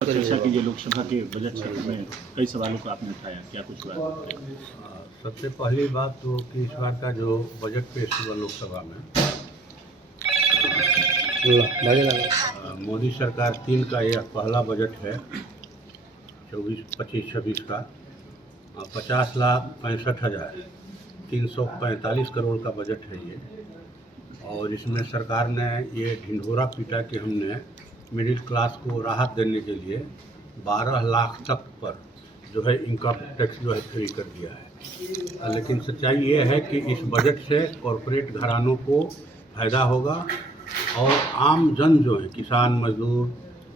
चर्चा कीजिए। लोकसभा के बजट सत्र में कई सवालों को आपने उठाया, क्या कुछ हुआ? सबसे पहली बात तो कि इस बार का जो बजट पेश हुआ लोकसभा में, मोदी सरकार 3 का यह पहला बजट है 24-25-26 का। 50,65,345 करोड़ का बजट है ये। और इसमें सरकार ने ये ढिंढोरा पीटा कि हमने मिडिल क्लास को राहत देने के लिए 12 लाख तक पर जो है इनकम टैक्स जो है फ्री कर दिया है। लेकिन सच्चाई ये है कि इस बजट से कॉरपोरेट घरानों को फ़ायदा होगा और आम जन जो है, किसान, मजदूर,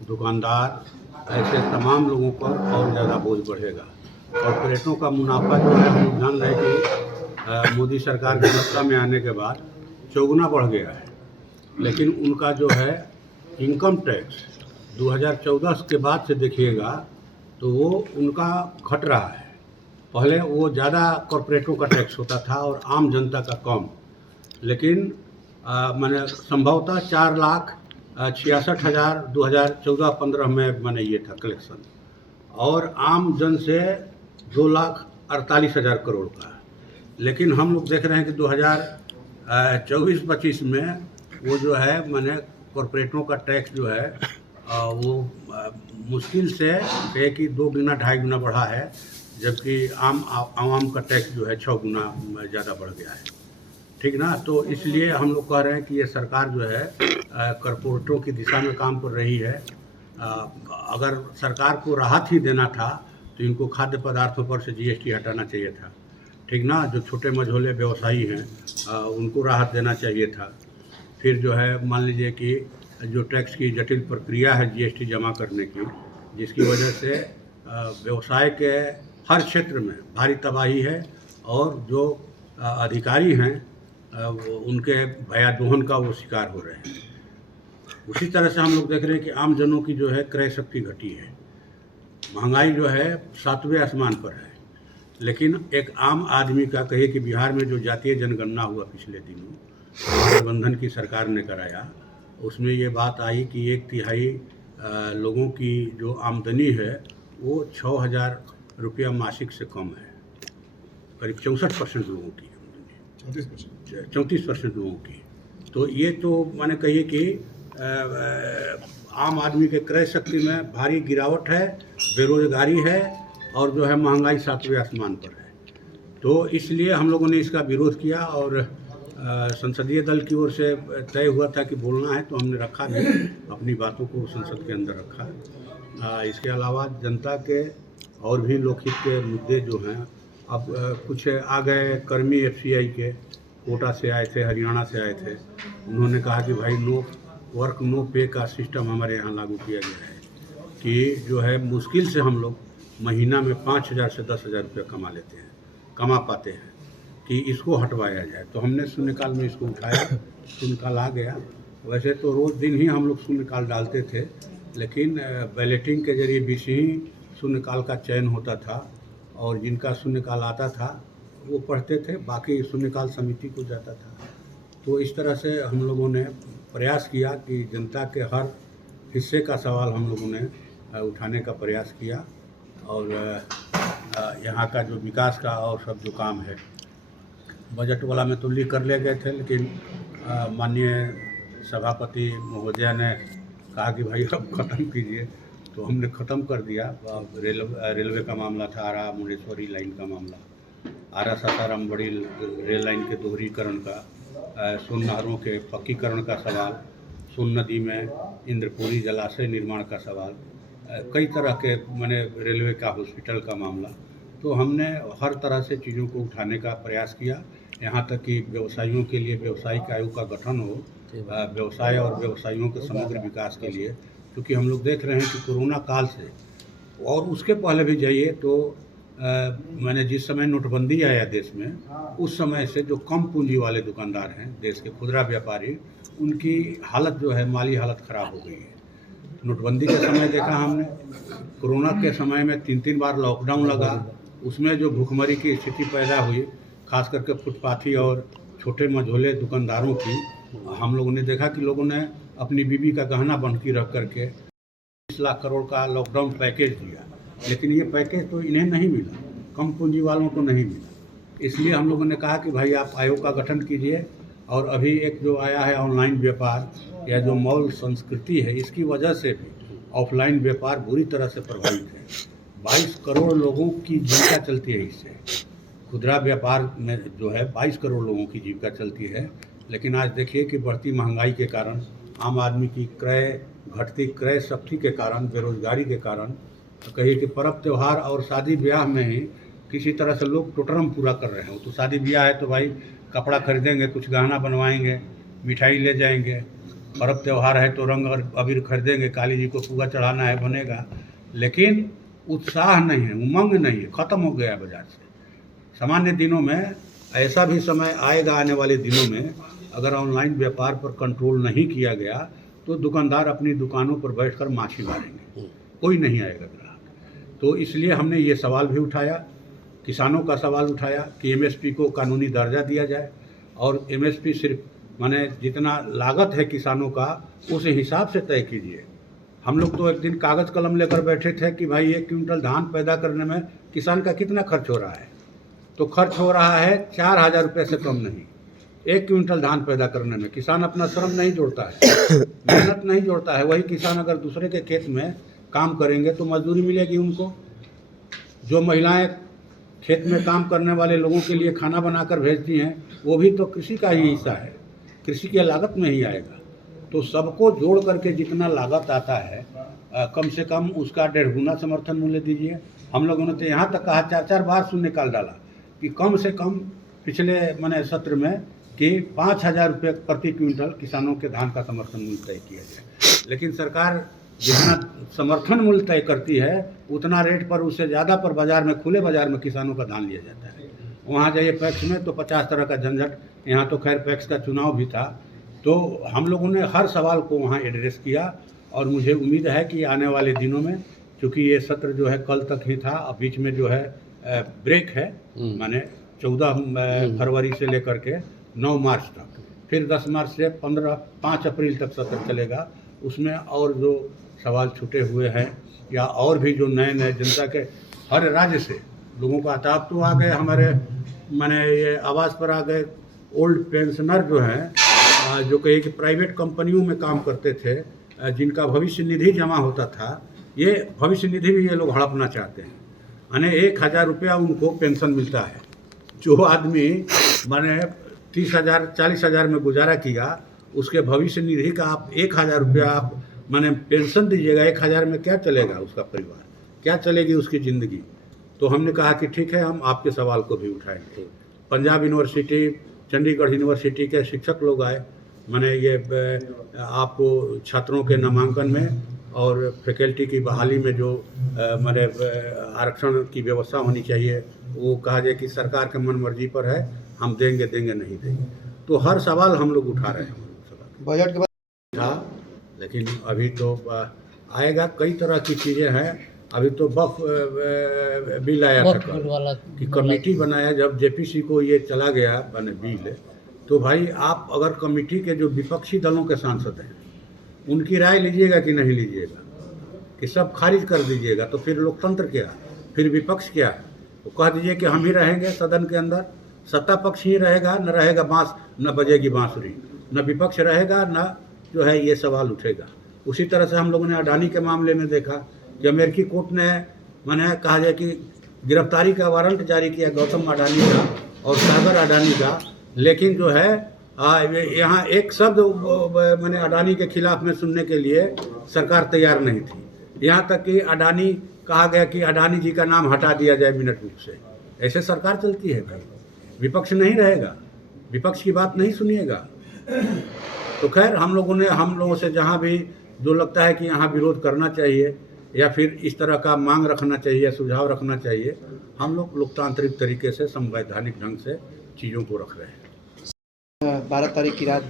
दुकानदार, ऐसे तमाम लोगों पर और ज़्यादा बोझ बढ़ेगा। कॉरपोरेटों का मुनाफा जो है, हम जान रहे हैं कि मोदी सरकार के सत्ता में आने के बाद चौगुना बढ़ गया है, लेकिन उनका जो है इनकम टैक्स 2014 के बाद से देखिएगा तो वो उनका घट रहा है। पहले वो ज़्यादा कॉरपोरेटों का टैक्स होता था और आम जनता का कम, लेकिन मैंने संभवतः 4,66,000 2014-15 में मैंने ये था कलेक्शन, और आम जन से 2,48,000 करोड़ का। लेकिन हम लोग देख रहे हैं कि 2024-25 में वो जो है मैंने कॉरपोरेटों का टैक्स जो है वो मुश्किल से कहे कि 2 गुना 2.5 गुना बढ़ा है, जबकि आवाम का टैक्स जो है 6 गुना ज़्यादा बढ़ गया है। ठीक ना? तो इसलिए हम लोग कह रहे हैं कि ये सरकार जो है कॉरपोरेटों की दिशा में काम कर रही है। अगर सरकार को राहत ही देना था तो इनको खाद्य पदार्थों पर से GST हटाना चाहिए था। ठीक ना? जो छोटे मझोले व्यवसायी हैं उनको राहत देना चाहिए था। फिर जो है मान लीजिए कि जो टैक्स की जटिल प्रक्रिया है GST जमा करने की, जिसकी वजह से व्यवसाय के हर क्षेत्र में भारी तबाही है और जो अधिकारी हैं उनके भयादोहन का वो शिकार हो रहे हैं। उसी तरह से हम लोग देख रहे हैं कि आम जनों की जो है क्रय शक्ति घटी है, महंगाई जो है 7वें आसमान पर है। लेकिन एक आम आदमी का कहिए कि बिहार में जो जातीय जनगणना हुआ पिछले दिनों, गठबंधन की सरकार ने कराया, उसमें ये बात आई कि 1/3 लोगों की जो आमदनी है वो 6,000 रुपया मासिक से कम है। करीब 64% लोगों की आमदनी, 34% लोगों की। तो ये तो माने कहिए कि आम आदमी के क्रय शक्ति में भारी गिरावट है, बेरोजगारी है और जो है महंगाई 7वें आसमान पर है। तो इसलिए हम लोगों ने इसका विरोध किया और संसदीय दल की ओर से तय हुआ था कि बोलना है, तो हमने रखा भी, अपनी बातों को संसद के अंदर रखा। इसके अलावा जनता के और भी लोकहित के मुद्दे जो हैं, अब कुछ आ गए कर्मी FCI के कोटा से आए थे, हरियाणा से आए थे। उन्होंने कहा कि भाई नो वर्क नो पे का सिस्टम हमारे यहाँ लागू किया गया है कि जो है मुश्किल से हम लोग महीना में 5,000 से 10,000 रुपये कमा पाते हैं, कि इसको हटवाया जाए। तो हमने शून्यकाल में इसको उठाया, शून्यकाल आ गया। वैसे तो रोज़ दिन ही हम लोग शून्यकाल डालते थे, लेकिन बैलेटिंग के जरिए 20 ही शून्यकाल का चयन होता था और जिनका शून्यकाल आता था वो पढ़ते थे, बाकी शून्यकाल समिति को जाता था। तो इस तरह से हम लोगों ने प्रयास किया कि जनता के हर हिस्से का सवाल हम लोगों ने उठाने का प्रयास किया और यहाँ का जो विकास का और सब जो काम है बजट वाला में तो लिख कर ले गए थे, लेकिन माननीय सभापति महोदया ने कहा कि भाई अब ख़त्म कीजिए, तो हमने ख़त्म कर दिया। रेलवे का मामला था, आरा मुंडेश्वरी लाइन का मामला, आरा सासाराम बड़ी रेल लाइन के दोहरीकरण का, सोन नहरों के पक्कीकरण का सवाल, सोन नदी में इंद्रपुरी जलाशय निर्माण का सवाल, कई तरह के मैंने रेलवे का हॉस्पिटल का मामला। तो हमने हर तरह से चीज़ों को उठाने का प्रयास किया, यहाँ तक कि व्यवसायियों के लिए व्यवसायिक आयोग का गठन हो, व्यवसाय और व्यवसायियों के समग्र विकास के लिए। क्योंकि हम लोग देख रहे हैं कि कोरोना काल से और उसके पहले भी जाइए तो मैंने जिस समय नोटबंदी आया देश में, उस समय से जो कम पूंजी वाले दुकानदार हैं, देश के खुदरा व्यापारी, उनकी हालत जो है माली हालत ख़राब हो गई है। नोटबंदी के समय देखा हमने, कोरोना के समय में 3-3 बार लॉकडाउन लगा, उसमें जो भूखमरी की स्थिति पैदा हुई, खास करके फुटपाथी और छोटे मझोले दुकानदारों की, हम लोगों ने देखा कि लोगों ने अपनी बीबी का गहना बंधकी रख करके 20 लाख करोड़ का लॉकडाउन पैकेज दिया, लेकिन ये पैकेज तो इन्हें नहीं मिला, कम पूंजी वालों को नहीं मिला। इसलिए हम लोगों ने कहा कि भाई आप आयोग का गठन कीजिए। और अभी एक जो आया है ऑनलाइन व्यापार या जो मॉल संस्कृति है, इसकी वजह से भी ऑफलाइन व्यापार बुरी तरह से प्रभावित है। 22 करोड़ लोगों की जीविका चलती है इससे। खुदरा व्यापार में जो है 22 करोड़ लोगों की जीविका चलती है। लेकिन आज देखिए कि बढ़ती महंगाई के कारण, आम आदमी की घटती क्रय शक्ति के कारण, बेरोजगारी के कारण, तो कहिए कि पर्व त्यौहार और शादी ब्याह में ही किसी तरह से लोग टोटरम पूरा कर रहे हैं। तो शादी ब्याह है तो भाई कपड़ा खरीदेंगे, कुछ गहना बनवाएंगे, मिठाई ले जाएंगे। पर्व त्यौहार है तो रंग और अबीर खरीदेंगे, काली जी को पूजा चढ़ाना है, बनेगा। लेकिन उत्साह नहीं है, उमंग नहीं है, ख़त्म हो गया बाजार से। सामान्य दिनों में ऐसा भी समय आएगा, आने वाले दिनों में अगर ऑनलाइन व्यापार पर कंट्रोल नहीं किया गया तो दुकानदार अपनी दुकानों पर बैठकर माछी मारेंगे, कोई नहीं आएगा ग्राहक। तो इसलिए हमने ये सवाल भी उठाया, किसानों का सवाल उठाया कि एमएसपी को कानूनी दर्जा दिया जाए और एमएसपी सिर्फ माने जितना लागत है किसानों का उस हिसाब से तय कीजिए। हम लोग तो एक दिन कागज़ कलम लेकर बैठे थे कि भाई 1 क्विंटल धान पैदा करने में किसान का कितना खर्च हो रहा है, तो खर्च हो रहा है 4000 रुपये से कम नहीं। 1 क्विंटल धान पैदा करने में किसान अपना श्रम नहीं जोड़ता है, मेहनत नहीं जोड़ता है। वही किसान अगर दूसरे के खेत में काम करेंगे तो मजदूरी मिलेगी उनको। जो महिलाएं खेत में काम करने वाले लोगों के लिए खाना बनाकर भेजती हैं, वो भी तो कृषि का ही हिस्सा है, कृषि की लागत में ही आएगा। तो सबको जोड़ करके जितना लागत आता है कम से कम उसका 1.5 गुना समर्थन मूल्य दीजिए। हम लोगों ने तो यहाँ तक कहा, 4 बार सुन निकाल डाला कि कम से कम पिछले मैंने सत्र में कि 5000 रुपये प्रति क्विंटल किसानों के धान का समर्थन मूल्य तय किया जाए। लेकिन सरकार जितना समर्थन मूल्य तय करती है उतना रेट पर, उससे ज़्यादा पर बाज़ार में, खुले बाज़ार में किसानों का धान लिया जाता है। वहाँ जाइए पैक्स में तो 50 तरह का झंझट। यहाँ तो खैर पैक्स का चुनाव भी था, तो हम लोगों ने हर सवाल को वहाँ एड्रेस किया। और मुझे उम्मीद है कि आने वाले दिनों में, चूँकि ये सत्र जो है कल तक ही था, अब बीच में जो है ब्रेक है, माने 14 फरवरी से लेकर के 9 मार्च तक, फिर 10 मार्च से 5 अप्रैल तक सत्र चलेगा। उसमें और जो सवाल छूटे हुए हैं या और भी जो नए नए जनता के हर राज्य से लोगों का अताप तो आ गए, हमारे माने ये आवास पर आ गए। ओल्ड पेंशनर जो हैं, जो कहीं कि प्राइवेट कंपनियों में काम करते थे, जिनका भविष्य निधि जमा होता था, ये भविष्य निधि भी ये लोग हड़पना चाहते हैं। यानी 1000 रुपया उनको पेंशन मिलता है। जो आदमी माने 30,000 40,000 में गुजारा किया, उसके भविष्य निधि का आप 1000 रुपया आप माने पेंशन दीजिएगा। 1000 में क्या चलेगा उसका परिवार, क्या चलेगी उसकी ज़िंदगी। तो हमने कहा कि ठीक है, हम आपके सवाल को भी उठाएंगे। पंजाब यूनिवर्सिटी, चंडीगढ़ यूनिवर्सिटी के शिक्षक लोग आए, माने ये आपको छात्रों के नामांकन में और फैकल्टी की बहाली में जो माने आरक्षण की व्यवस्था होनी चाहिए, वो कहा जाए कि सरकार के मन मर्जी पर है, हम देंगे नहीं देंगे। तो हर सवाल हम लोग उठा रहे हैं। बजट के बाद था, लेकिन अभी तो आएगा। कई तरह की चीज़ें हैं। अभी तो बफ बिल आया था कि कमेटी बनाया, जब जेपीसी को ये चला गया बने बिल, तो भाई आप अगर कमेटी के जो विपक्षी दलों के सांसद हैं उनकी राय लीजिएगा कि नहीं लीजिएगा, कि सब खारिज कर दीजिएगा, तो फिर लोकतंत्र क्या, फिर विपक्ष क्या। तो कह दीजिए कि हम ही रहेंगे सदन के अंदर, सत्ता पक्ष ही रहेगा, न रहेगा बांस, न बजेगी बांसुरी, न विपक्ष रहेगा, न जो है ये सवाल उठेगा। उसी तरह से हम लोगों ने अडानी के मामले में देखा कि अमेरिकी कोर्ट ने मैंने कहा जाए कि गिरफ्तारी का वारंट जारी किया गौतम अडानी का और सागर अडानी का, लेकिन जो है यहाँ एक शब्द मैंने अडानी के खिलाफ में सुनने के लिए सरकार तैयार नहीं थी। यहाँ तक कि अडानी कहा गया कि अडानी जी का नाम हटा दिया जाए मिनट बुक से। ऐसे सरकार चलती है भाई, विपक्ष नहीं रहेगा, विपक्ष की बात नहीं सुनिएगा। तो खैर हम लोगों से जहाँ भी जो लगता है कि यहाँ विरोध करना चाहिए या फिर इस तरह का मांग रखना चाहिए, सुझाव रखना चाहिए, हम लोग लोकतांत्रिक तरीके से, संवैधानिक ढंग से चीज़ों को रख रहे हैं। 12 तारीख की रात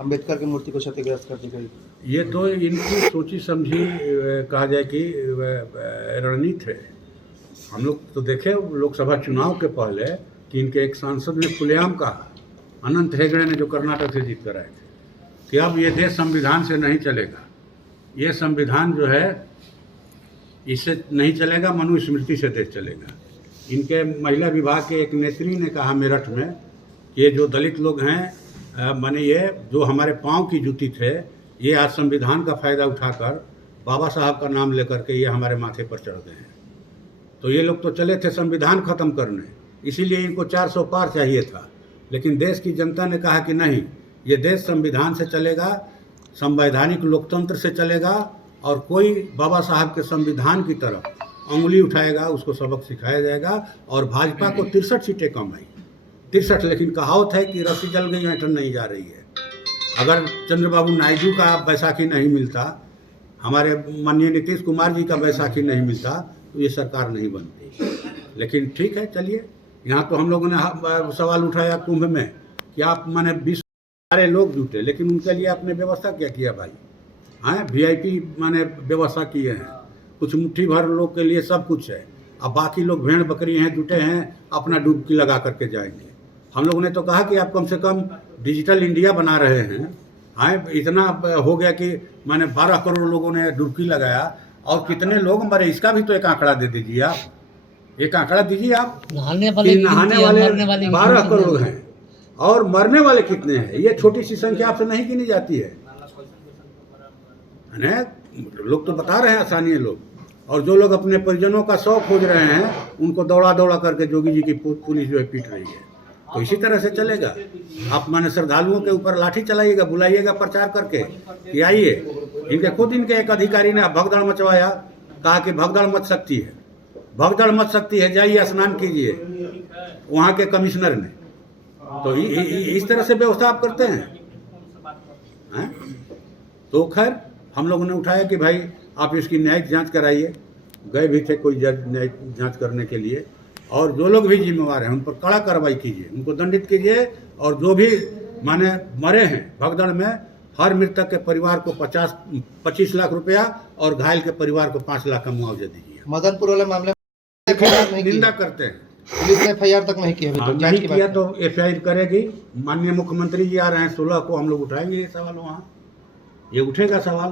अंबेडकर की मूर्ति को क्षतिग्रस्त कर दी गई। ये तो इनकी सोची समझी कहा जाए कि रणनीति है। हम लोग तो देखे लोकसभा चुनाव के पहले कि इनके एक सांसद ने खुलेआम कहा, अनंत हेगड़े ने, जो कर्नाटक से जीत कर आए थे, कि अब ये देश संविधान से नहीं चलेगा। ये संविधान जो है इससे नहीं चलेगा, मनुस्मृति से देश चलेगा। इनके महिला विभाग के एक नेत्री ने कहा मेरठ में कि ये जो दलित लोग हैं माने ये जो हमारे पाँव की जूती थे, ये आज संविधान का फ़ायदा उठाकर बाबा साहब का नाम लेकर के ये हमारे माथे पर चढ़ गए हैं। तो ये लोग तो चले थे संविधान ख़त्म करने, इसीलिए इनको 400 पार चाहिए था। लेकिन देश की जनता ने कहा कि नहीं, ये देश संविधान से चलेगा, संवैधानिक लोकतंत्र से चलेगा, और कोई बाबा साहब के संविधान की तरफ उंगली उठाएगा उसको सबक सिखाया जाएगा। और भाजपा को 63 सीटें कम आई, 63। लेकिन कहावत है कि रस्सी जल गई ऐंठन नहीं जा रही है। अगर चंद्रबाबू नायडू का बैसाखी नहीं मिलता, हमारे माननीय नीतीश कुमार जी का बैसाखी नहीं मिलता, तो ये सरकार नहीं बनती। लेकिन ठीक है, चलिए, यहाँ तो हम लोगों ने सवाल उठाया कुंभ में कि आप माने 20 सारे लोग जुटे, लेकिन उनके लिए आपने व्यवस्था क्या किया भाई? हाँ, VIP माने व्यवस्था किए हैं, कुछ मुट्ठी भर लोग के लिए सब कुछ है। अब बाकी लोग भेड़ बकरी हैं, जुटे हैं, अपना डुबकी लगा करके जाएंगे। हम लोगों ने तो कहा कि आप कम से कम डिजिटल इंडिया बना रहे हैं। हाँ, इतना हो गया कि माने 12 करोड़ लोगों ने डुबकी लगाया, और कितने लोग मरे इसका भी तो एक आंकड़ा दे दीजिए आप, एक आंकड़ा दीजिए आप। नहाने वाले 12 करोड़ हैं और मरने वाले कितने हैं? ये छोटी सी संख्या आपसे नहीं गिनी जाती है। लोग तो बता रहे हैं आसानी लोग, और जो लोग अपने परिजनों का शव खोज रहे हैं उनको दौड़ा दौड़ा करके जोगी जी की पुलिस जो है पीट रही है। तो इसी तरह से चलेगा। आप माने श्रद्धालुओं के ऊपर लाठी चलाइएगा, बुलाइएगा प्रचार करके कि आइए। इनके एक अधिकारी ने भगदड़ मचवाया, कहा कि भगदड़ मच सकती है, भगदड़ मच सकती है, जाइए स्नान कीजिए, वहाँ के कमिश्नर ने। तो इस तरह से व्यवस्था आप करते हैं। तो खैर हम लोगों ने उठाया कि भाई आप इसकी न्यायिक जांच कराइए। गए भी थे कोई जज न्यायिक जांच करने के लिए, और जो लोग भी जिम्मेवार हैं उन पर कड़ा कार्रवाई कीजिए, उनको दंडित कीजिए। और जो भी माने मरे हैं भगदड़ में, हर मृतक के परिवार को 25 लाख रुपया और घायल के परिवार को 5 लाख का मुआवजा दीजिए। मदनपुर वाले मामले में निंदा करते हैं। पुलिस ने FIR तक नहीं किया, नहीं किया तो FIR करेगी। माननीय मुख्यमंत्री जी आ रहे हैं 16 को, हम लोग उठाएंगे ये सवाल, वहाँ ये उठेगा सवाल।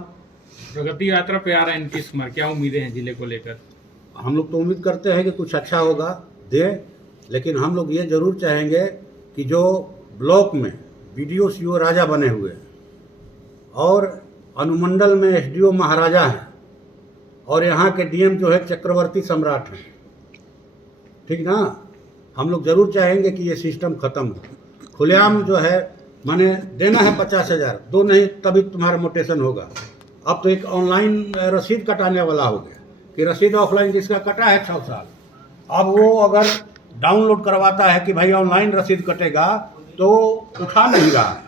प्रगति यात्रा पे आ रहे हैं नीतीश कुमार, क्या उम्मीदें हैं जिले को लेकर? हम लोग तो उम्मीद करते हैं कि कुछ अच्छा होगा दे, लेकिन हम लोग ये जरूर चाहेंगे कि जो ब्लॉक में BDO CO राजा बने हुए हैं, और अनुमंडल में SDO महाराजा हैं, और यहाँ के DM जो है चक्रवर्ती सम्राट हैं, ठीक ना। हम लोग जरूर चाहेंगे कि ये सिस्टम ख़त्म हो। खुलेआम जो है माने देना है 50,000, दो नहीं तभी तुम्हारा मोटेशन होगा। अब तो एक ऑनलाइन रसीद कटाने वाला हो गया कि रसीद ऑफलाइन जिसका कटा है 6 साल, अब वो अगर डाउनलोड करवाता है कि भाई ऑनलाइन रसीद कटेगा, तो उठा नहीं रहा है।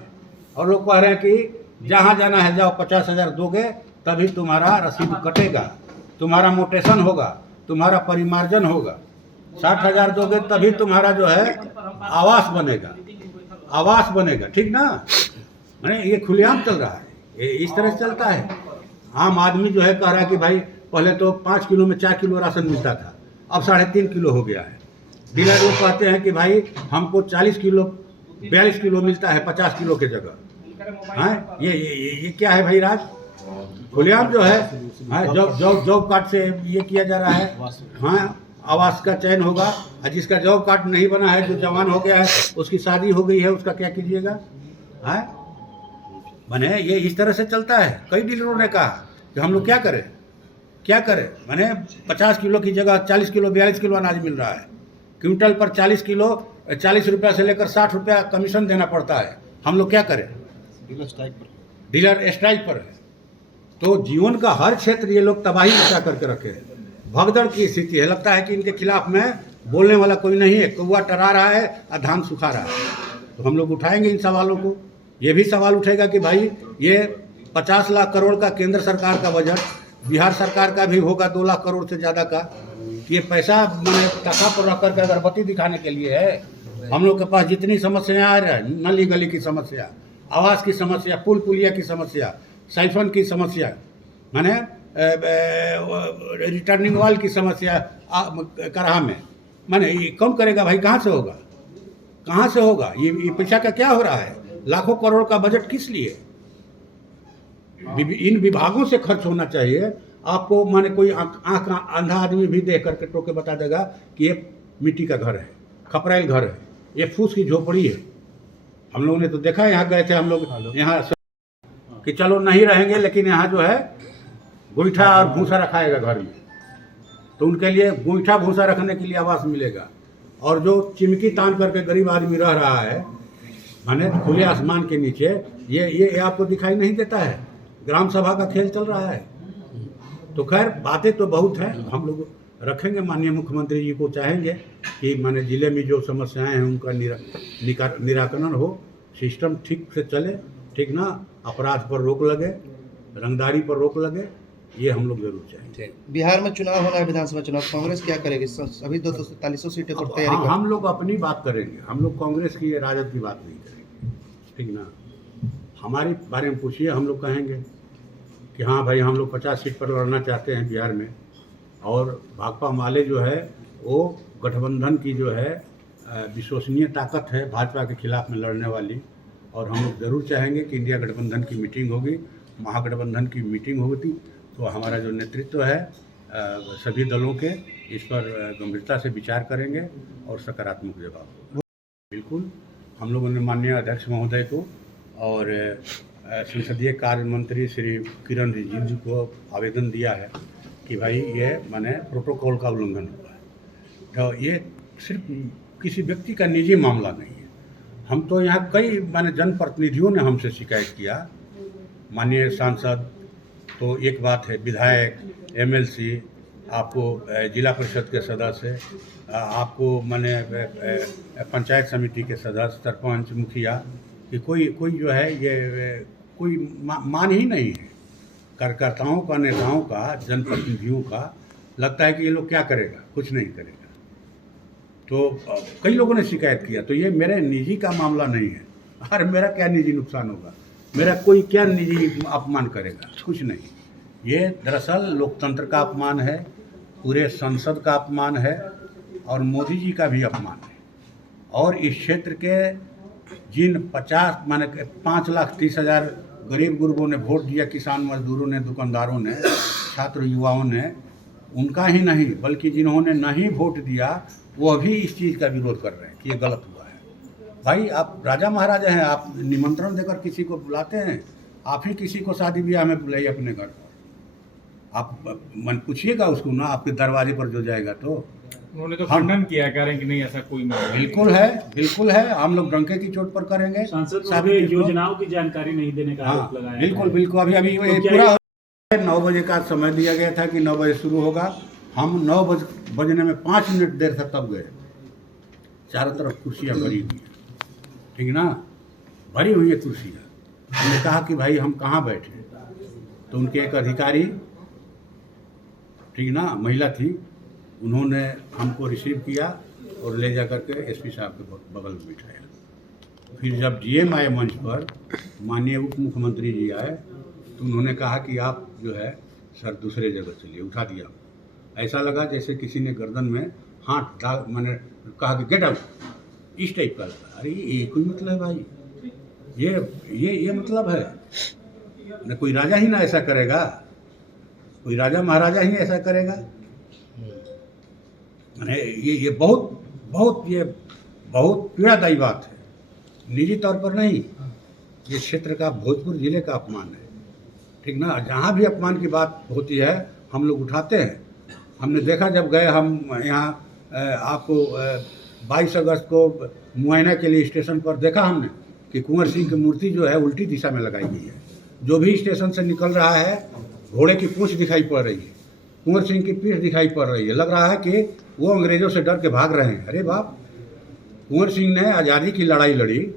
और लोग कह रहे हैं कि जहाँ जाना है जाओ, 50,000 दोगे तभी तुम्हारा रसीद कटेगा, तुम्हारा मोटेशन होगा, तुम्हारा परिमार्जन होगा। 60,000 दोगे तभी तुम्हारा जो है आवास बनेगा, आवास बनेगा, ठीक ना। मैंने ये खुलेआम चल रहा है, ये इस तरह से चलता है। आम आदमी जो है कह रहा है कि भाई पहले तो 5 किलो में 4 किलो राशन मिलता था, अब 3.5 किलो हो गया है। डीलर लोग कहते हैं कि भाई हमको 40 किलो 42 किलो मिलता है 50 किलो के जगह। हाँ, ये क्या है भाई राज? खुलेआम जो है, हाँ, जॉब कार्ड से ये किया जा रहा है। हाँ, आवास का चयन होगा, और जिसका जॉब कार्ड नहीं बना है, जो जवान हो गया है, उसकी शादी हो गई है, उसका क्या कीजिएगा? हाँ, माने ये इस तरह से चलता है। कई डीलरों ने कहा कि हम लोग क्या करें, क्या करें। माने 50 किलो की जगह 40 किलो 42 किलो अनाज मिल रहा है। क्विंटल पर 40 किलो 40 रुपया से लेकर 60 रुपया कमीशन देना पड़ता है। हम लोग क्या करें? डीलर स्ट्राइक पर है। तो जीवन का हर क्षेत्र ये लोग तबाही मचा करके रखे हैं। भगदड़ की स्थिति है, लगता है कि इनके खिलाफ में बोलने वाला कोई नहीं है। कौवा टरा रहा है और धान सुखा रहा है। तो हम लोग उठाएंगे इन सवालों को। ये भी सवाल उठेगा कि भाई ये 50 लाख करोड़ का केंद्र सरकार का बजट, बिहार सरकार का भी होगा 2 लाख करोड़ से ज़्यादा का। ये पैसा मैंने टका पर रख करके अगरबत्ती दिखाने के लिए है। हम लोग के पास जितनी समस्याएं आ रही हैं, नली गली की समस्या, आवास की समस्या, पुल पुलिया की समस्या, साइफन की समस्या, माने रिटर्निंग वाल की समस्या करहा में, माने ये कम करेगा भाई? कहाँ से होगा, कहाँ से होगा? ये पैसा का क्या हो रहा है? लाखों करोड़ का बजट किस लिए? इन विभागों से खर्च होना चाहिए आपको माने कोई आँख अंधा आदमी भी देख करके टोके बता देगा कि ये मिट्टी का घर है, खपराइल घर है, ये फूस की झोपड़ी है। हम लोगों ने तो देखा, यहाँ गए थे हम लोग यहाँ कि चलो नहीं रहेंगे, लेकिन यहाँ जो है गोईठा और भूसा रखाएगा घर में, तो उनके लिए गोईठा भूसा रखने के लिए आवास मिलेगा। और जो चिमकी तान करके गरीब आदमी रह रहा है माने खुले आसमान के नीचे, ये आपको दिखाई नहीं देता है? ग्राम सभा का खेल चल रहा है। तो खैर बातें तो बहुत हैं, हम लोग रखेंगे। माननीय मुख्यमंत्री जी को चाहेंगे कि माने जिले में जो समस्याएं हैं उनका निराकरण हो, सिस्टम ठीक से चले, ठीक ना, अपराध पर रोक लगे, रंगदारी पर रोक लगे, ये हम लोग जरूर चाहेंगे। बिहार में चुनाव होना है, विधानसभा चुनाव, कांग्रेस क्या करेगी? अभी 243 सीटों पर तैयारी कर। हम लोग अपनी बात करेंगे, हम लोग कांग्रेस की राजद की बात नहीं करेंगे, ठीक ना। हमारे बारे में पूछिए, हम लोग कहेंगे कि हाँ भाई हम लोग 50 सीट पर लड़ना चाहते हैं बिहार में, और भाकपा माले जो है वो गठबंधन की जो है विश्वसनीय ताकत है भाजपा के खिलाफ में लड़ने वाली, और हम लोग ज़रूर चाहेंगे कि इंडिया गठबंधन की मीटिंग होगी, महागठबंधन की मीटिंग होगी, तो हमारा जो नेतृत्व है सभी दलों के इस पर गंभीरता से विचार करेंगे और सकारात्मक जवाब। बिल्कुल, हम लोगों ने माननीय अध्यक्ष महोदय को और संसदीय कार्य मंत्री श्री किरण रिजिजू जी को आवेदन दिया है कि भाई ये माने प्रोटोकॉल का उल्लंघन हुआ है। तो ये सिर्फ किसी व्यक्ति का निजी मामला नहीं है। हम तो यहाँ कई माने जनप्रतिनिधियों ने हमसे शिकायत किया, माननीय सांसद तो एक बात है, विधायक, एमएलसी, आपको जिला परिषद के सदस्य, आपको माने पंचायत समिति के सदस्य, सरपंच, मुखिया, कि कोई जो है ये कोई मान ही नहीं है कार्यकर्ताओं का, नेताओं का, जनप्रतिनिधियों का। लगता है कि ये लोग क्या करेगा, कुछ नहीं करेगा। तो कई लोगों ने शिकायत किया, तो ये मेरे निजी का मामला नहीं है। अरे मेरा क्या निजी नुकसान होगा, मेरा कोई क्या निजी अपमान करेगा, कुछ नहीं। ये दरअसल लोकतंत्र का अपमान है, पूरे संसद का अपमान है, और मोदी जी का भी अपमान है। और इस क्षेत्र के जिन 5,30,000 गरीब गुरबों ने वोट दिया, किसान मजदूरों ने, दुकानदारों ने, छात्र युवाओं ने, उनका ही नहीं बल्कि जिन्होंने नहीं वोट दिया वो अभी इस चीज़ का विरोध कर रहे हैं कि ये गलत हुआ है। भाई आप राजा महाराजा हैं, आप निमंत्रण देकर किसी को बुलाते हैं, आप ही किसी को शादी ब्याह में बुलाइए अपने घर पर, आप मन पूछिएगा उसको ना, आपके दरवाजे पर जो जाएगा। तो उन्होंने तो खंडन किया, कह रहे हैं कि नहीं ऐसा कोई मामला बिल्कुल है, बिल्कुल है, हम लोग डंके की चोट पर करेंगे। सभी योजनाओं की जानकारी नहीं देने का आरोप लगाया। बिल्कुल बिल्कुल, अभी पूरा 9 बजे का समय दिया गया था कि 9 बजे शुरू होगा। हम 9 बजने में 5 मिनट देर था तब गए। चारों तरफ कुर्सियाँ भरी हुई है, ठीक ना, भरी हुई है कुर्सियाँ। हमने कहा कि भाई हम कहाँ बैठे, तो उनके एक अधिकारी, ठीक ना, महिला थी, उन्होंने हमको रिसीव किया और ले जा करके एसपी साहब के बगल में बिठाया। फिर जब जीएम आए मंच पर, माननीय उप मुख्यमंत्री जी आए, तो उन्होंने कहा कि आप जो है सर दूसरे जगह चलिए, उठा दिया। ऐसा लगा जैसे किसी ने गर्दन में हाथ डाल, मैंने कहा कि गेट आउट, इस टाइप का लगा। अरे ये कोई मतलब है भाई, ये मतलब है न, कोई राजा ही ना ऐसा करेगा, कोई राजा महाराजा ही ऐसा करेगा। ये बहुत पीड़ादायी बात है, निजी तौर पर नहीं, ये क्षेत्र का, भोजपुर जिले का अपमान है, ठीक ना। जहाँ भी अपमान की बात होती है हम लोग उठाते हैं। हमने देखा जब गए हम यहाँ, आपको 22 अगस्त को मुआयना के लिए स्टेशन पर देखा हमने कि कुंवर सिंह की मूर्ति जो है उल्टी दिशा में लगाई गई है। जो भी स्टेशन से निकल रहा है घोड़े की पूंछ दिखाई पड़ रही है, कुंवर सिंह की पीठ दिखाई पड़ रही है, लग रहा है कि वो अंग्रेज़ों से डर के भाग रहे हैं। अरे बाप, कुंवर सिंह ने आज़ादी की लड़ाई लड़ी,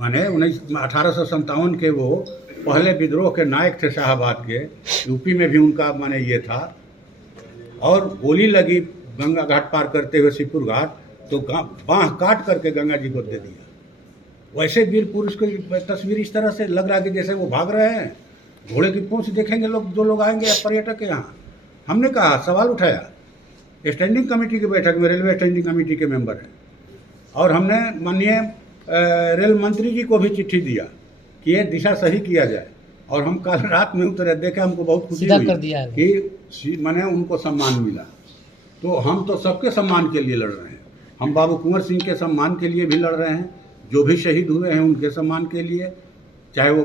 माने 1857 के वो पहले विद्रोह के नायक थे शाहाबाद के, यूपी में भी उनका माने ये था। और गोली लगी गंगा घाट पार करते हुए शिवपुर घाट, तो बाँह काट करके गंगा जी को दे दिया। वैसे वीर पुरुष की तस्वीर इस तरह से लग रहा है कि जैसे वो भाग रहे हैं। घोड़े की पूंछ देखेंगे लोग, जो लोग आएंगे पर्यटक यहाँ। हमने कहा, सवाल उठाया, स्टैंडिंग कमेटी की बैठक में, रेलवे स्टैंडिंग कमेटी के मेंबर हैं, और हमने माननीय रेल मंत्री जी को भी चिट्ठी दिया कि ये दिशा सही किया जाए। और हम कल रात में उतरे, देखे हमको बहुत खुशी सीधा हुई कर दिया है। कि मैंने उनको सम्मान मिला। तो हम तो सबके सम्मान के लिए लड़ रहे हैं। हम बाबू कुंवर सिंह के सम्मान के लिए भी लड़ रहे हैं, जो भी शहीद हुए हैं उनके सम्मान के लिए, चाहे वो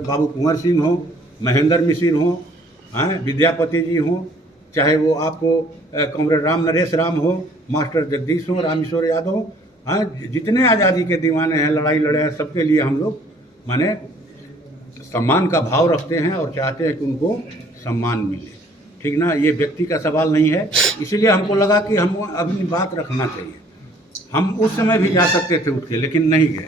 बाबू कुंवर सिंह हो, महेंद्र मिसिर हो, हैं विद्यापति जी हो, चाहे वो आपको कॉमरेड राम नरेश राम हो, मास्टर जगदीश हो, रामेश्वर यादव, हैं जितने आज़ादी के दीवाने हैं, लड़ाई लड़े हैं, सबके लिए हम लोग माने सम्मान का भाव रखते हैं और चाहते हैं कि उनको सम्मान मिले। ठीक ना, ये व्यक्ति का सवाल नहीं है। इसीलिए हमको लगा कि हम अपनी बात रखना चाहिए। हम उस समय भी जा सकते थे उठ के, लेकिन नहीं गए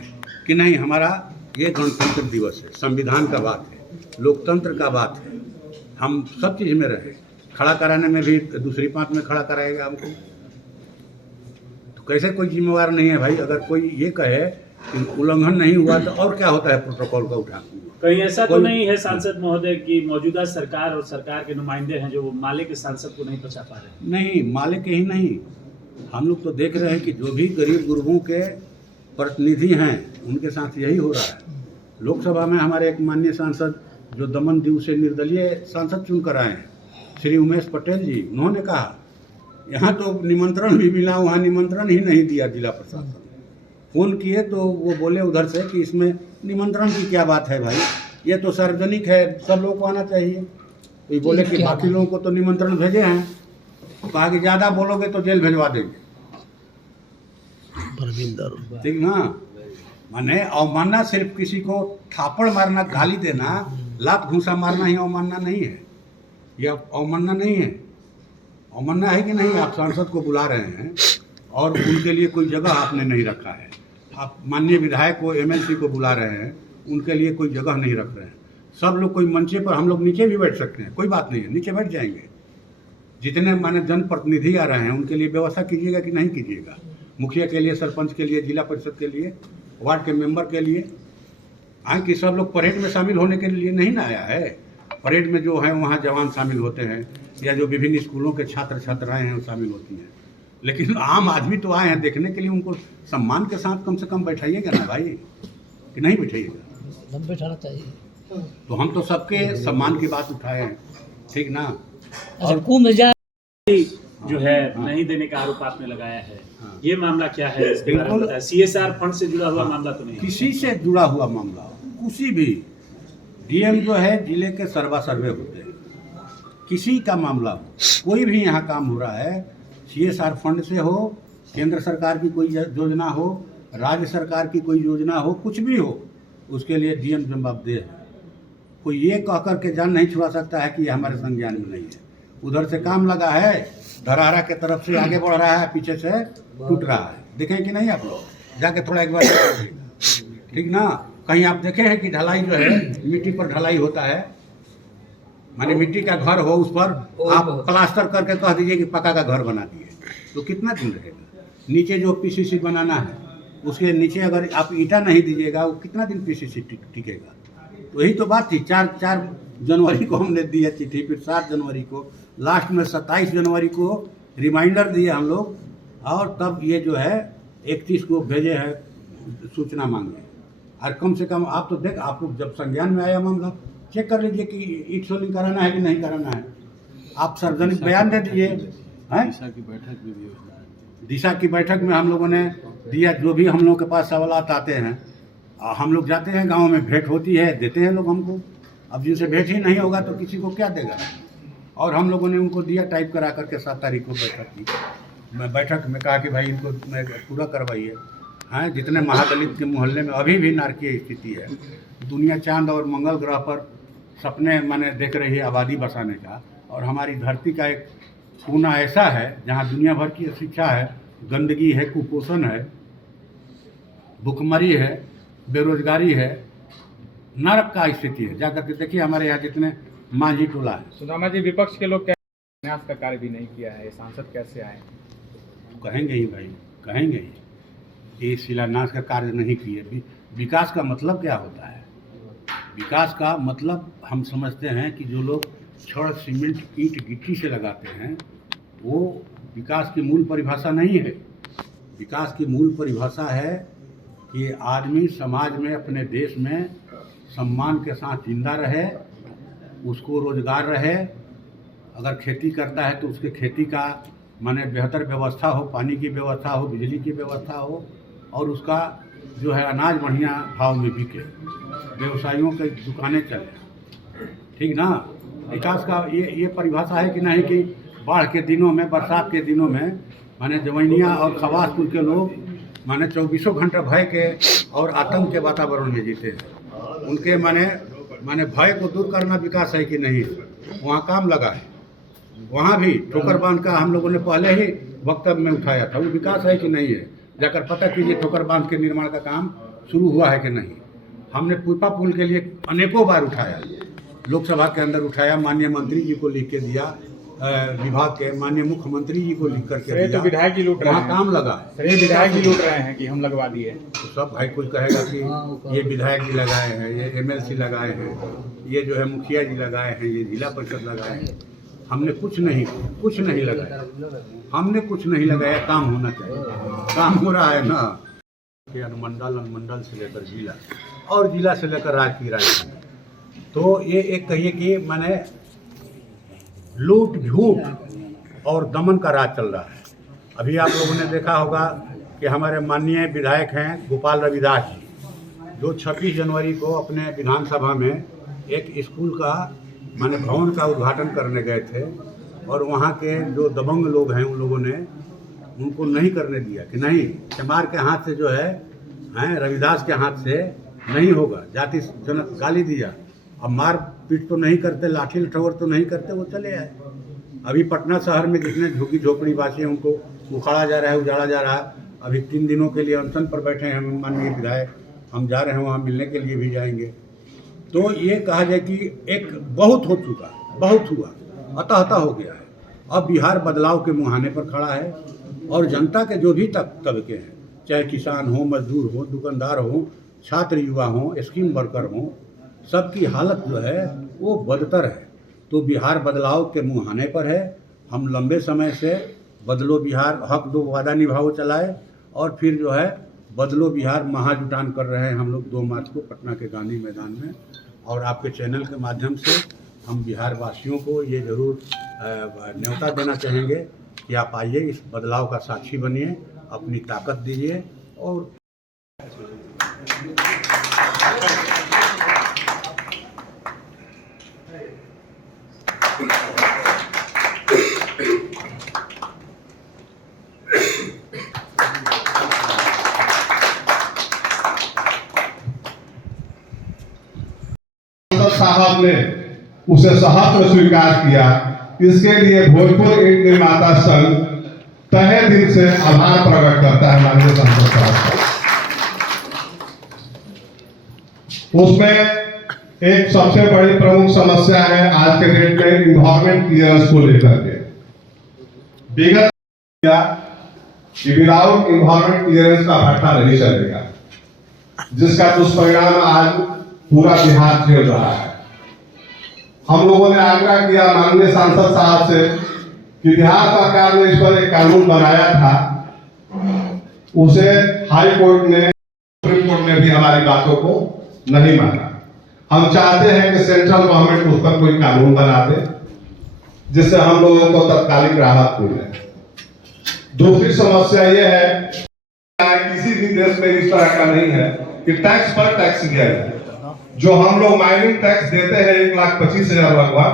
कि नहीं, हमारा ये गणतंत्र दिवस है, संविधान का बात है, लोकतंत्र का बात है, हम सब चीज़ में रहे। खड़ा कराने में भी दूसरी पाँत में खड़ा कराएगा हमको, तो कैसे कोई जिम्मेवार नहीं है भाई। अगर कोई ये कहे कि उल्लंघन नहीं हुआ तो और क्या होता है प्रोटोकॉल का उठा। कहीं ऐसा तो नहीं है सांसद महोदय की मौजूदा सरकार और सरकार के नुमाइंदे हैं जो वो माले के सांसद को नहीं बचा पा रहे? नहीं, माले के ही नहीं, हम लोग तो देख रहे हैं कि जो भी गरीब गुरबों के प्रतिनिधि हैं उनके साथ यही हो रहा है। लोकसभा में हमारे एक माननीय सांसद जो दमन दीव से निर्दलीय सांसद चुनकर आए हैं, श्री उमेश पटेल जी, उन्होंने कहा यहाँ तो निमंत्रण भी मिला, वहाँ निमंत्रण ही नहीं दिया जिला प्रशासन। फ़ोन किए तो वो बोले उधर से कि इसमें निमंत्रण की क्या बात है भाई, ये तो सार्वजनिक है, सब लोगों को आना चाहिए। तो ये बोले कि बाकी लोगों को तो निमंत्रण भेजे हैं, तो कहा कि ज़्यादा बोलोगे तो जेल भेजवा देंगे। ठीक ना, माने अवमानना सिर्फ किसी को थापड़ मारना, गाली देना, लात घूंसा मारना ही अवमानना नहीं है। यह अवमानना नहीं है। अवमानना है कि नहीं, आप सांसद को बुला रहे हैं और उनके लिए कोई जगह आपने नहीं रखा है। आप माननीय विधायक को, एमएलसी को बुला रहे हैं, उनके लिए कोई जगह नहीं रख रहे हैं। सब लोग कोई मंचे पर, हम लोग नीचे भी बैठ सकते हैं, कोई बात नहीं है, नीचे बैठ जाएंगे। जितने माने जनप्रतिनिधि आ रहे हैं उनके लिए व्यवस्था कीजिएगा कि नहीं कीजिएगा। मुखिया के लिए, सरपंच के लिए, जिला परिषद के लिए, वार्ड के मेंबर के लिए आए कि सब लोग परेड में शामिल होने के लिए नहीं ना आया है। परेड में जो है वहाँ जवान शामिल होते हैं या जो विभिन्न स्कूलों के छात्र छात्राएँ हैं वो शामिल होती हैं, लेकिन आम आदमी तो आए हैं देखने के लिए। उनको सम्मान के साथ कम से कम बैठाइएगा ना भाई, कि नहीं बैठाइएगा? बैठाना चाहिए। तो हम तो सबके सम्मान की बात उठाए हैं, ठीक ना। और को मिल जाए जो है नहीं देने का आरोप आपने लगाया है, हाँ। ये मामला क्या है? इसके बारे में बताएं। CSR फंड से जुड़ा हुआ मामला तो नहीं? किसी से जुड़ा हुआ मामला, किसी भी डीएम जो है जिले के सर्वा सर्वे होते हैं, किसी का मामला हो, कोई भी यहाँ काम हो रहा है, CSR फंड से हो, केंद्र सरकार की कोई योजना हो, राज्य सरकार की कोई योजना हो, कुछ भी हो, उसके लिए डीएम जवाबदेह है। कोई ये कह कर के जान नहीं छुड़ा सकता है कि ये हमारे संज्ञान में नहीं है। उधर से काम लगा है, धरहरा के तरफ से आगे बढ़ रहा है, पीछे से टूट रहा है। देखें कि नहीं आप लोग जाके थोड़ा एक बार, ठीक ना। कहीं आप देखे हैं कि ढलाई जो है मिट्टी पर ढलाई होता है, माने मिट्टी का घर हो, उस पर आप प्लास्टर करके कह दीजिए कि पक्का का घर बना दिए, तो कितना दिन रहेगा? नीचे जो PCC बनाना है उसके नीचे अगर आप ईंटा नहीं दीजिएगा, वो कितना दिन PCC टिकेगा? तो यही तो बात थी। 4 जनवरी को हमने दी है चिट्ठी, फिर 7 जनवरी को, लास्ट में 27 जनवरी को रिमाइंडर दिए हम लोग, और तब ये जो है 31 को भेजे हैं सूचना मांगे। और कम से कम आप तो देख, आप लोग जब संज्ञान में आया मामला, चेक कर लीजिए कि ईट सोलिंग कराना है कि नहीं कराना है। आप सार्वजनिक बयान दे दीजिए। हैं दिशा की बैठक में हम लोगों ने दिया, जो भी हम लोगों के पास सवालात आते हैं, हम लोग जाते हैं गांव में, भेंट होती है, देते हैं लोग हमको। अब जिनसे भेंट ही नहीं होगा तो किसी को क्या देगा? और हम लोगों ने उनको दिया टाइप करा करके 7 तारीख को बैठक की। मैं बैठक में कहा कि भाई इनको पूरा करवाइए। हाँ, जितने महादलित के मोहल्ले में अभी भी नारकीय स्थिति है, दुनिया चांद और मंगल ग्रह पर सपने माने देख रही है आबादी बसाने का, और हमारी धरती का एक कोना ऐसा है जहाँ दुनिया भर की शिक्षा है, गंदगी है, कुपोषण है, भुखमरी है, बेरोजगारी है, नरक का स्थिति है। जाकर के देखिए हमारे यहाँ जितने मांझी टोला है। सुदामा जी, विपक्ष के लोग न्यास का कार्य भी नहीं किया है, सांसद कैसे आए? कहेंगे ही भाई, कहेंगे ही कि शिलान्यास का कार्य नहीं किए। विकास का मतलब क्या होता है? विकास का मतलब हम समझते हैं कि जो लोग छड़, सीमेंट, ईंट, गिट्टी से लगाते हैं, वो विकास की मूल परिभाषा नहीं है। विकास की मूल परिभाषा है कि आदमी समाज में, अपने देश में सम्मान के साथ जिंदा रहे, उसको रोजगार रहे। अगर खेती करता है तो उसके खेती का माने बेहतर व्यवस्था हो, पानी की व्यवस्था हो, बिजली की व्यवस्था हो, और उसका जो है अनाज बढ़िया भाव में बिके, व्यवसायियों की दुकानें चले, ठीक ना। विकास का ये परिभाषा है कि नहीं कि बाढ़ के दिनों में, बरसात के दिनों में माने जवैनिया और खवासपुर के लोग माने 24 घंटा भय के और आतंक के वातावरण में जीते हैं। उनके माने भय को दूर करना विकास है कि नहीं, वहाँ काम लगा है। वहाँ भी ठोकर बांध का हम लोगों ने पहले ही वक्तव्य में उठाया था, वो विकास है कि नहीं है। जाकर पता कीजिए ठोकर बांध के निर्माण का काम शुरू हुआ है कि नहीं। हमने पुपा पुल के लिए अनेकों बार उठाया, लोकसभा के अंदर उठाया, माननीय मंत्री जी को लिख के दिया, विभाग के माननीय मुख्यमंत्री जी को लिख करके दिया। तो विधायक ही लूट रहे हैं, काम लगा है। ये विधायक ही लूट रहे हैं कि हम लगवा दिए। तो सब भाई कोई कहेगा कि ये विधायक जी लगाए हैं, ये MLC लगाए हैं, ये जो है मुखिया जी लगाए हैं, ये जिला परिषद लगाए हैं। हमने कुछ नहीं लगाया, हमने कुछ नहीं लगाया। काम होना चाहिए, काम हो रहा है ना। अनुमंडल से लेकर जिला और जिला से लेकर राज्य की राजधानी, तो ये एक कहिए कि माने लूट झूठ और दमन का राज चल रहा है। अभी आप लोगों ने देखा होगा कि हमारे माननीय विधायक हैं गोपाल रविदास जी, जो 26 जनवरी को अपने विधानसभा में एक स्कूल का माने भवन का उद्घाटन करने गए थे, और वहाँ के जो दबंग लोग हैं उन लोगों ने उनको नहीं करने दिया कि नहीं, चमार के हाथ से जो है रविदास के हाथ से नहीं होगा। जाति जनक गाली दिया। अब मार पीट तो नहीं करते, लाठी लठौर तो नहीं करते, वो चले आए। अभी पटना शहर में जितने झुग्गी झोपड़ी वासी हैं उनको उखाड़ा जा रहा है, उजाड़ा जा रहा है। अभी 3 दिनों के लिए अनशन पर बैठे हैं हम माननीय विधायक, हम जा रहे हैं वहाँ मिलने के लिए भी जाएंगे। तो ये कहा जाए कि एक बहुत हो चुका, बहुत हुआ, अतः हो गया है। अब बिहार बदलाव के मुहाने पर खड़ा है, और जनता के जो भी तबके हैं, चाहे किसान हो, मजदूर हो, दुकानदार हो, छात्र युवा हो, स्कीम वर्कर हो, सबकी हालत जो है वो बदतर है। तो बिहार बदलाव के मुहाने पर है। हम लंबे समय से बदलो बिहार, हक दो वादा निभाओ चलाए, और फिर जो है बदलो बिहार महाजुटान कर रहे हैं हम लोग 2 मार्च को पटना के गांधी मैदान में। और आपके चैनल के माध्यम से हम बिहार वासियों को ये ज़रूर न्योता देना चाहेंगे कि आप आइए, इस बदलाव का साक्षी बनिए, अपनी ताकत दीजिए। और साहब ने उसे सहर्ष स्वीकार किया। इसके लिए भोजपुर ईंट निर्माता संघ तहे दिल से आभार प्रकट करता है माननीय सांसद साहब का। उसमें एक सबसे बड़ी प्रमुख समस्या है आज के डेट में इन्वायरमेंट क्लियरेंस को लेकर के। विगत कि विदाउट इन्वायरमेंट क्लियरेंस का भट्टा नहीं चलेगा, जिसका दुष्परिणाम आज पूरा बिहार झेल रहा है। हम लोगों ने आग्रह किया माननीय सांसद साहब से कि बिहार सरकार ने इस पर एक कानून बनाया था, उसे हाई कोर्ट ने, सुप्रीम कोर्ट ने भी हमारी बातों को नहीं माना। हम चाहते हैं कि सेंट्रल गवर्नमेंट उस पर कोई कानून बना दे जिससे हम लोगों को तत्कालिक राहत मिले। दूसरी समस्या यह है, किसी भी देश में इस तरह का नहीं है कि टैक्स पर टैक्स दिया जाए। जो हम लोग माइनिंग टैक्स देते हैं 1,25,000 लगभग,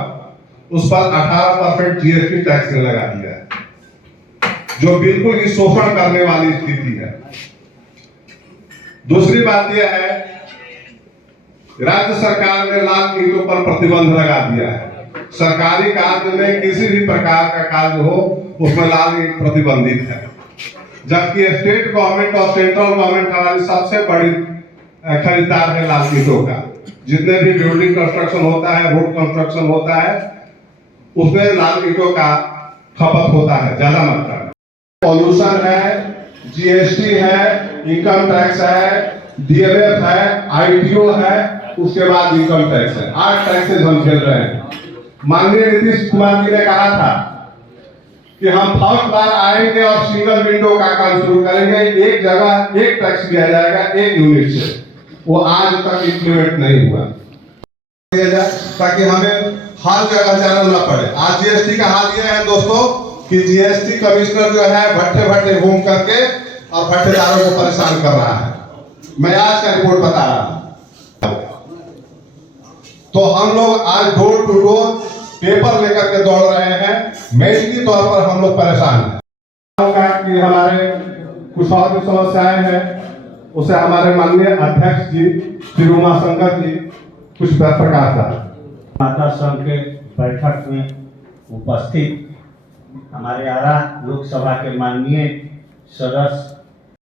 उस पर 18% GST टैक्स ने लगा दिया है, जो बिल्कुल ही शोषण करने वाली स्थिति है। दूसरी बात यह है, राज्य सरकार ने लाल ईंटों पर प्रतिबंध लगा दिया है। सरकारी कार्य में किसी भी प्रकार का कार्य हो उसमें लाल ईंट प्रतिबंधित है, जबकि स्टेट गवर्नमेंट और सेंट्रल गवर्नमेंट हमारी सबसे बड़ी खरीदार है लाल ईंटों का। जितने भी बिल्डिंग कंस्ट्रक्शन होता है, रोड कंस्ट्रक्शन होता है, उसमें लाल ईंटों का खपत होता है ज्यादा मात्रा में। पॉल्यूशन है, GST है, इनकम टैक्स है, DLF है, ITO है, उसके बाद इनकम टैक्स है। 8 टैक्सेस हम झेल रहे हैं। माननीय नीतीश कुमार जी ने कहा था कि हम फर्स्ट बार आएंगे और सिंगल विंडो का काम शुरू करेंगे। एक जगह एक टैक्स दिया जाएगा, 1 यूनिट से। वो आज तक इम्प्लीमेंट नहीं हुआ दिया जाए, ताकि हमें हर जगह जाना न पड़े। आज जीएसटी का हाल यह है दोस्तों कि जीएसटी कमिश्नर जो है भट्टे भट्टे घूम करके और भट्टेदारों को परेशान कर रहा है। मैं आज का रिपोर्ट बता रहा हूं। तो हम लोग आज डोर टू डोर पेपर लेकर के दौड़ रहे हैं, मेडिकली तौर पर हम लोग परेशान हैं। कि हमारे कुछ और भी समस्याएं हैं, उसे हमारे माननीय अध्यक्ष जी श्री उमाशंकर जी कुछ प्रकाश डालें। माता संघ के बैठक में उपस्थित हमारे आरा लोकसभा के माननीय सदस्य